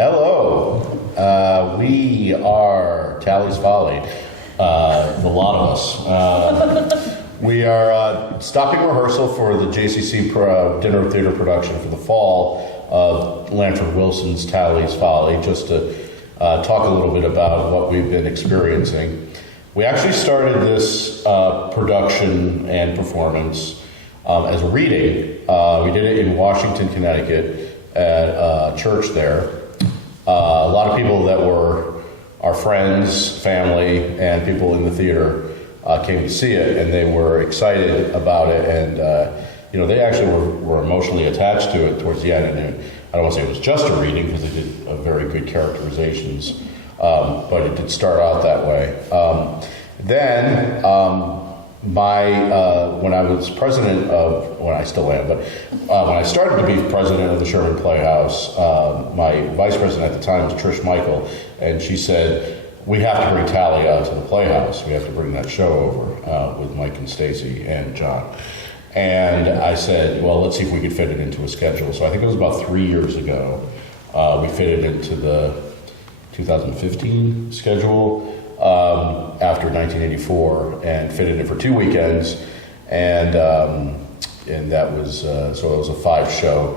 Hello. We are Tally's Folly, the lot of us. We are stopping rehearsal for the JCC dinner theater production for the fall of Lanford Wilson's Tally's Folly, just to talk a little bit about what we've been experiencing. We actually started this production and performance as a reading. We did it in Washington, Connecticut, at a church there. A lot of people that were our friends, family, and people in the theater came to see it, and they were excited about it, and they actually were emotionally attached to it towards the end. And I don't want to say it was just a reading because they did very good characterizations, but it did start out that way. Then when I was president of, when I still am, but when I started to be president of the Sherman Playhouse, my vice president at the time was Trish Michael, and she said, we have to bring Tally out to the Playhouse. We have to bring that show over with Mike and Stacy and John. And I said, well, let's see if we could fit it into a schedule. So I think it was about 3 years ago, we fit it into the 2015 schedule. After 1984, and fitted it for 2 weekends, and that was so it was a 5-show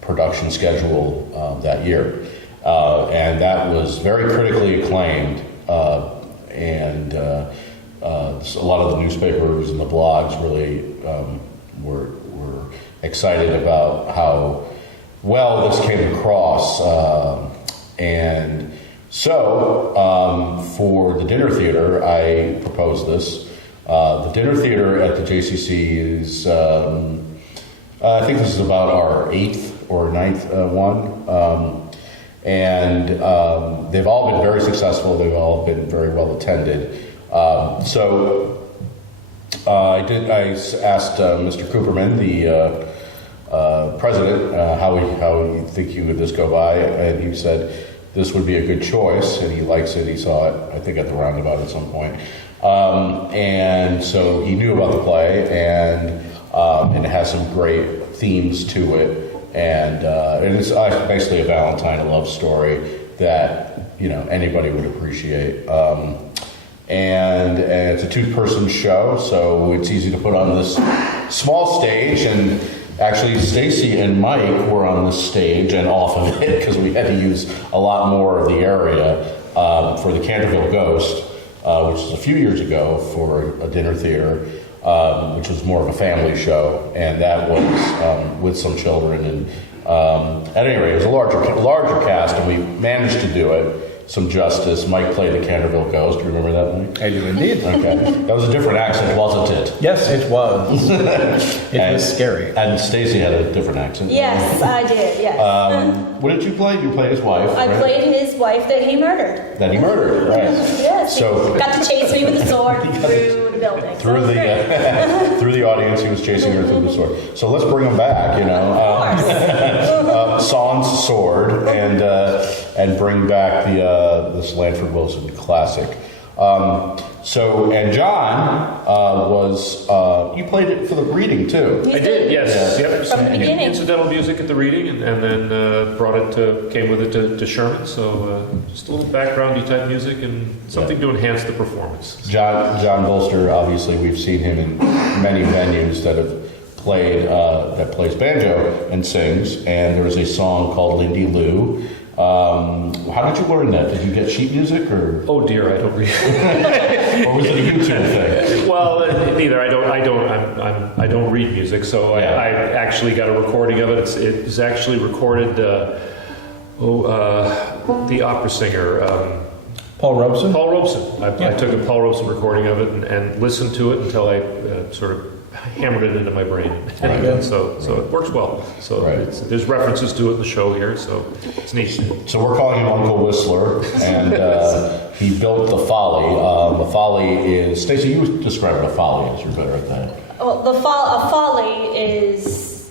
production schedule that year, and that was very critically acclaimed, and a lot of the newspapers and the blogs really were excited about how well this came across, and so, for the dinner theater, I proposed this. The dinner theater at the JCC is, I think this is about our 8th or 9th one. And they've all been very successful. They've all been very well attended. So, I asked Mr. Cooperman, the president, how he think he would this go by, and he said, this would be a good choice, and he likes it. He saw it, I think, at the roundabout at some point. And so he knew about the play, and it has some great themes to it. And it's basically a Valentine love story that, anybody would appreciate. And it's a 2-person show, so it's easy to put on this small stage. And actually, Stacy and Mike were on the stage and off of it because we had to use a lot more of the area for the Canterville Ghost, which was a few years ago for a dinner theater, which was more of a family show, and that was with some children. And at any rate, it was a larger cast, and we managed to do it some justice. Mike played the Canterville Ghost. Do you remember that, Mike? I do indeed. Okay. That was a different accent, wasn't it? Yes, it was. It was scary. And Stacy had a different accent. Yes, I did, yes. What did you play? You played his wife, I right? played his wife that he murdered. That he murdered, right. Yes, So, he got to chase me with a sword through the building. through the audience, he was chasing her through the sword. So let's bring him back, Sans sword, and bring back this Lanford Wilson classic. And John was you played it for the reading too. I did, yes. Yeah. Yep. From the beginning. Incidental music at the reading, and then came with it to Sherman. So just a little backgroundy type music and something to enhance the performance. John Bolster, obviously, we've seen him in many venues that plays banjo and sings. And there was a song called Lindy Lou. How did you learn that? Did you get sheet music, or? Oh dear, I don't read. Or was it a YouTube thing? Well, neither. I don't read music, so Yeah. I actually got a recording of it. It was actually recorded. The opera singer. Paul Robeson? Paul Robeson. I took a Paul Robeson recording of it and listened to it until I sort of hammered it into my brain. Right. So it works well. So Right. there's references to it in the show here, so it's neat. So we're calling him Uncle Whistler, and he built the Folly. The Folly is, Stacey, you describe what a Folly is. You're better at that. Well, a folly is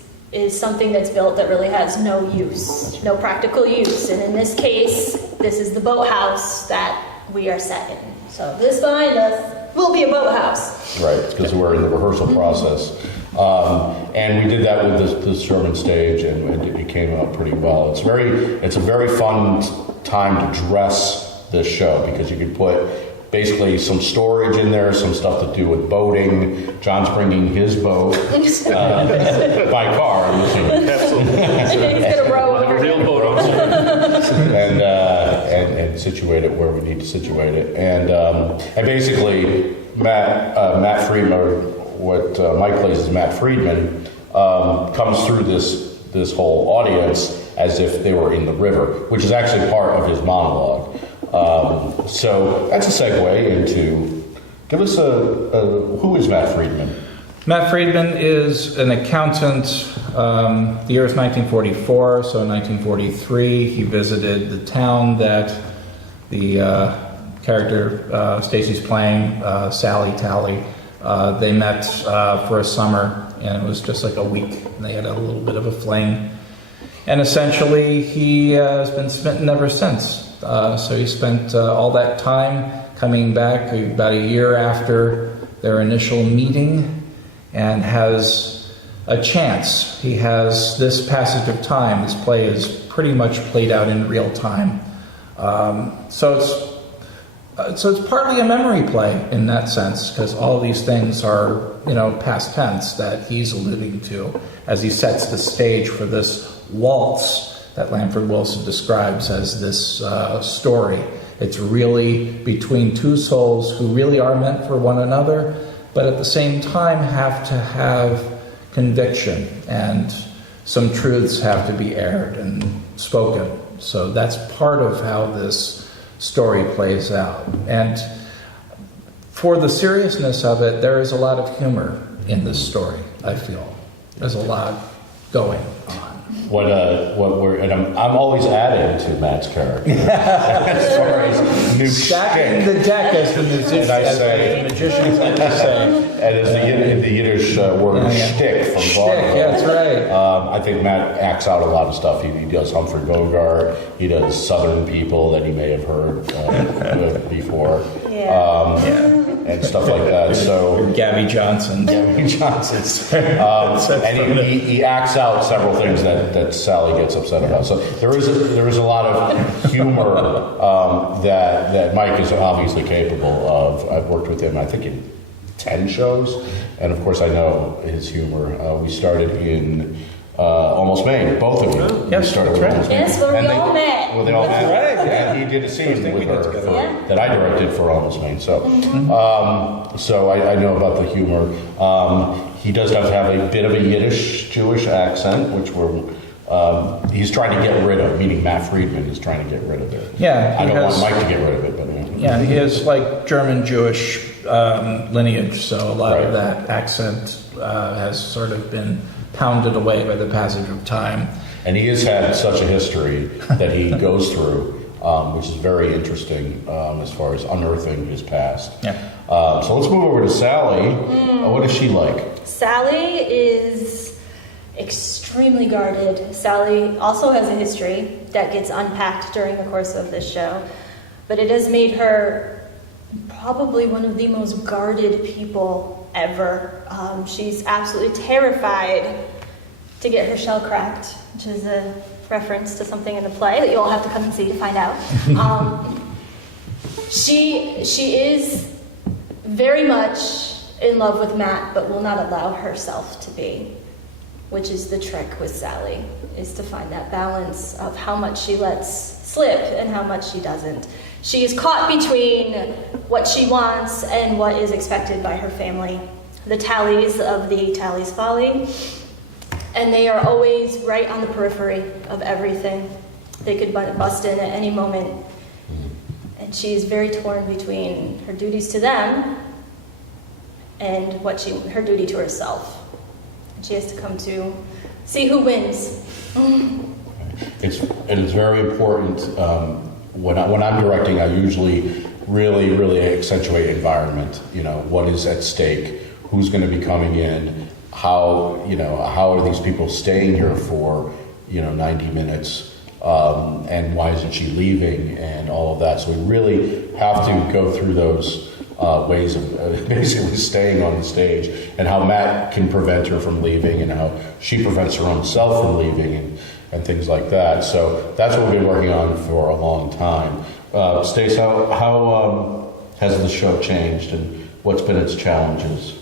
something that's built that really has no use, no practical use. And in this case, this is the boathouse that we are set in. So this behind us will be a boathouse. Right, because we're in the rehearsal process And we did that with the Sherman stage, and it came out pretty well. It's a very fun time to dress this show because you could put basically some storage in there, some stuff to do with boating. John's bringing his boat by car, I'm assuming. Absolutely. He's gonna row We'll have over a real here. boat on shore. and situate it where we need to situate it. And basically, Matt Friedman, or what Mike plays as Matt Friedman, comes through this whole audience as if they were in the river, which is actually part of his monologue. So that's a segue into, give us who is Matt Friedman? Matt Friedman is an accountant. The year is 1944, so in 1943 he visited the town that the character Stacy's playing, Sally Tally. They met for a summer, and it was just like a week. And they had a little bit of a fling. And essentially he has been smitten ever since. So he spent all that time coming back about a year after their initial meeting, and has a chance. He has this passage of time. This play is pretty much played out in real time. So it's partly a memory play in that sense, because all these things are, past tense that he's alluding to as he sets the stage for this waltz that Lanford Wilson describes as this story. It's really between two souls who really are meant for one another, but at the same time have to have conviction, and some truths have to be aired and spoken. So that's part of how this story plays out. And for the seriousness of it, there is a lot of humor in this story, I feel. There's a lot going on. I'm always adding to Matt's character. Stories, new Stacking shtick. the deck, as the And I say- magicians like to say. And it's the Yiddish word shtick from Shtick, Vaudeville. yeah, that's right. I think Matt acts out a lot of stuff. He does Humphrey Bogart. He does Southern people that he may have heard before. Yeah. And stuff like that. So Gabby Johnson. Gavin Johnson's. And he acts out several things that Sally gets upset about. So there is a lot of humor that Mike is obviously capable of. I've worked with him, I think, in 10 shows, and of course I know his humor. We started in Almost Maine, both of you. Yes, We started with that's right. Almost Maine. Yes, where we And all met. Well, they all met. right, yeah. And he did a scene First thing with we did her together. Yeah. that I directed for Almost Maine. So, so I know about the humor. He does have to have a bit of a Yiddish Jewish accent, which he's trying to get rid of. Meaning Matt Friedman is trying to get rid of it. Yeah, I he don't has- want Mike to get rid of it, but Yeah, he has like German Jewish lineage, so a lot Right. of that accent has sort of been pounded away by the passage of time. And he has had such a history that he goes through, which is very interesting as far as unearthing his past. Yeah. So let's move over to Sally. What is she like? Sally is extremely guarded. Sally also has a history that gets unpacked during the course of this show, but it has made her probably one of the most guarded people ever. She's absolutely terrified to get her shell cracked, which is a reference to something in the play that you all have to come and see to find out. She is very much in love with Matt, but will not allow herself to be, which is the trick with Sally, is to find that balance of how much she lets slip and how much she doesn't. She is caught between what she wants and what is expected by her family, the Tallies of the Tallies Folly, and they are always right on the periphery of everything. They could bust in at any moment, and she is very torn between her duties to them and her duty to herself. And she has to come to see who wins. It is very important. When I'm directing, I usually really accentuate environment. What is at stake, who's going to be coming in, how are these people staying here for 90 minutes, and why isn't she leaving, and all of that. So we really have to go through those ways of basically staying on the stage, and how Matt can prevent her from leaving, and how she prevents her own self from leaving, and things like that. So that's what we've been working on for a long time. Stace, how has the show changed, and what's been its challenges?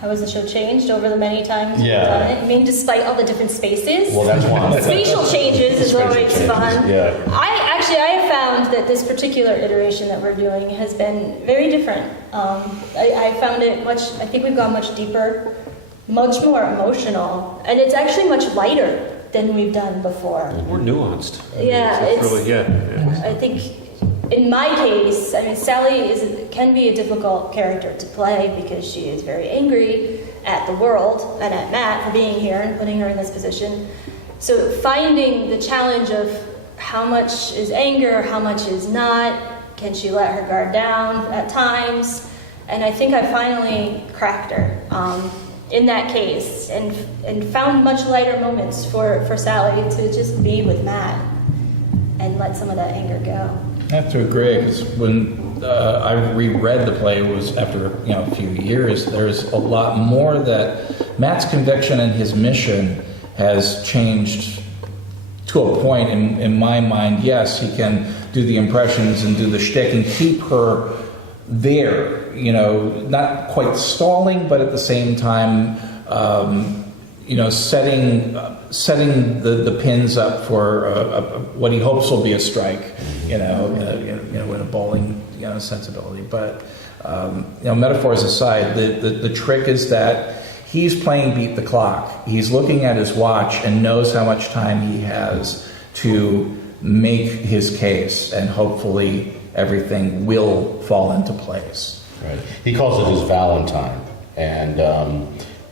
How has the show changed over the many times Yeah. we've done it? I mean, despite all the different spaces. Well, that's one. Spatial changes is Spatial always changes, fun. yeah. I have found that this particular iteration that we're doing has been very different. I found it I think we've gone much deeper, much more emotional, and it's actually much lighter than we've done before. More nuanced. Yeah, it's really, yeah. I think in my case, I mean, Sally can be a difficult character to play because she is very angry at the world and at Matt for being here and putting her in this position. So finding the challenge of how much is anger, how much is not, can she let her guard down at times? And I think I finally cracked her in that case and found much lighter moments for Sally to just be with Matt and let some of that anger go. I have to agree, because when I reread the play, it was after a few years. There's a lot more that Matt's conviction and his mission has changed to a point in my mind. Yes, he can do the impressions and do the shtick and keep her there, not quite stalling, but at the same time, setting the pins up for what he hopes will be a strike, in a bowling sensibility. But metaphors aside, the trick is that he's playing beat the clock. He's looking at his watch and knows how much time he has to make his case, and hopefully everything will fall into place. Right. He calls it his Valentine, and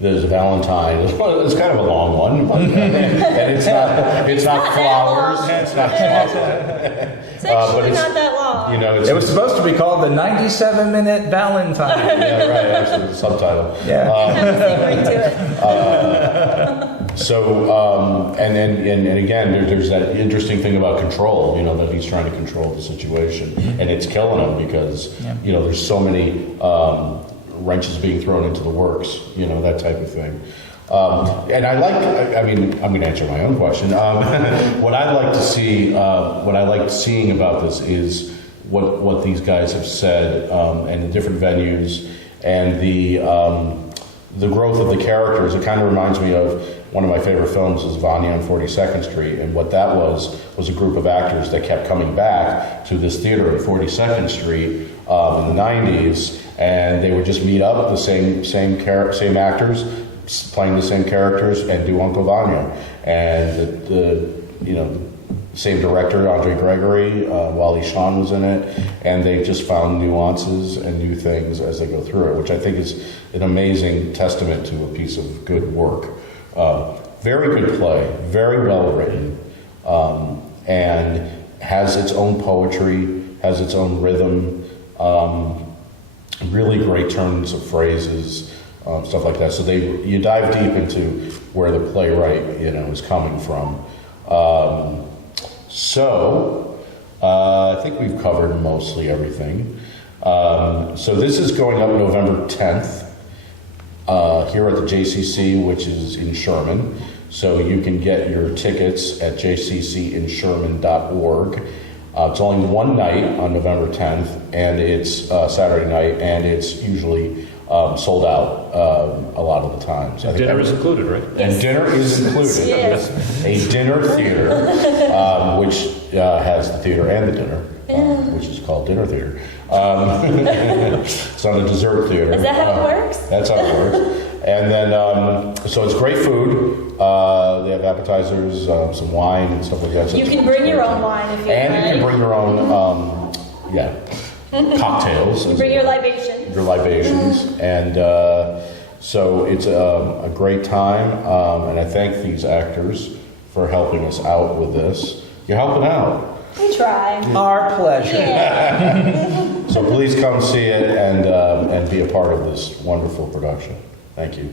there's a Valentine. It's kind of a long one, but, and it's not flowers. It's not chocolate. It's actually not that long. It was supposed to be called the 97-minute Valentine. Yeah, right. Actually, the subtitle. Yeah. Have the same ring to it. And again, there's that interesting thing about control. That he's trying to control the situation, and it's killing him because there's so many wrenches being thrown into the works. That type of thing. And I'm going to answer my own question. What I like to see, what I like seeing about this is what these guys have said, and the different venues, and the growth of the characters. It kind of reminds me of one of my favorite films is Vanya on 42nd Street, and what that was a group of actors that kept coming back to this theater at 42nd Street in the 90s, and they would just meet up, the same actors playing the same characters, and do Uncle Vanya, and the same director, Andre Gregory, Wally Shawn was in it, and they just found nuances and new things as they go through it, which I think is an amazing testament to a piece of good work. Very good play, very well written, and has its own poetry, has its own rhythm, really great turns of phrases, stuff like that. So you dive deep into where the playwright is coming from. I think we've covered mostly everything. So this is going up November 10th here at the JCC, which is in Sherman. So you can get your tickets at jccinsherman.org. It's only one night on November 10th, and it's Saturday night, and it's usually sold out a lot of the times. Dinner is included, right? And dinner is included. Yes. A dinner theater, which has the theater and the dinner, which is called Dinner Theater. It's not a dessert theater. Is that how it works? That's how it works. And then, so it's great food. They have appetizers, some wine and stuff like that. So You can bring your own wine if you like. And you can bring your own, cocktails. Bring your libation. Your libations. And so it's a great time. And I thank these actors for helping us out with this. You're helping out. We try. Our pleasure. Yeah. So please come see it and be a part of this wonderful production. Thank you.